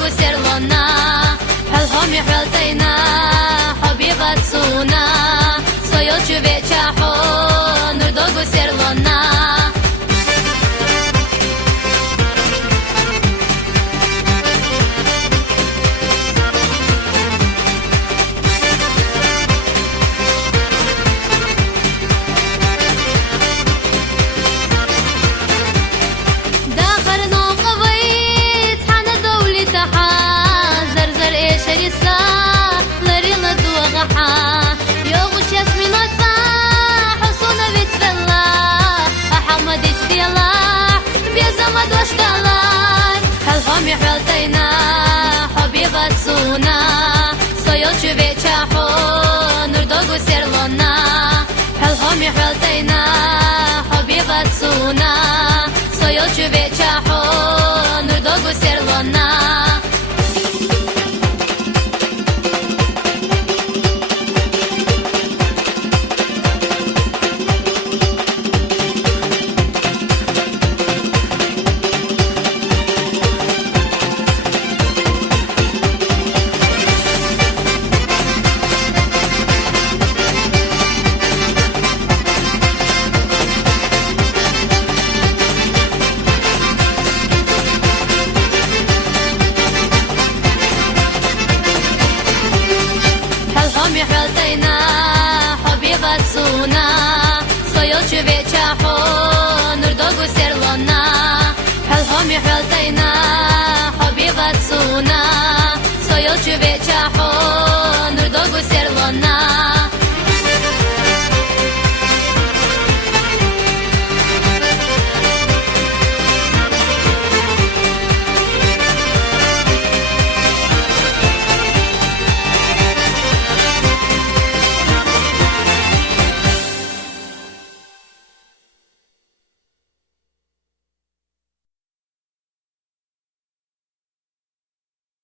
دوغو سيرلونا حلهم يحلتينا حبيبة سونا سويل چوبيچا حو نور دوغو سيرلونا حلهم يحلتينا حبيبة سونا سويل چوبيچا حو نور دوغو سيرلونا حلهم يحلتينا حبيبة سونا سويل چوبيچا حو نور دوغو سيرلونا حلهم يحلتينا حبيبة سونا سويل چوبيچا حو نور دوغو سيرلونا حلهم يحلتينا حبيبة سونا سويل چوبيچا حو نور دوغو سيرلونا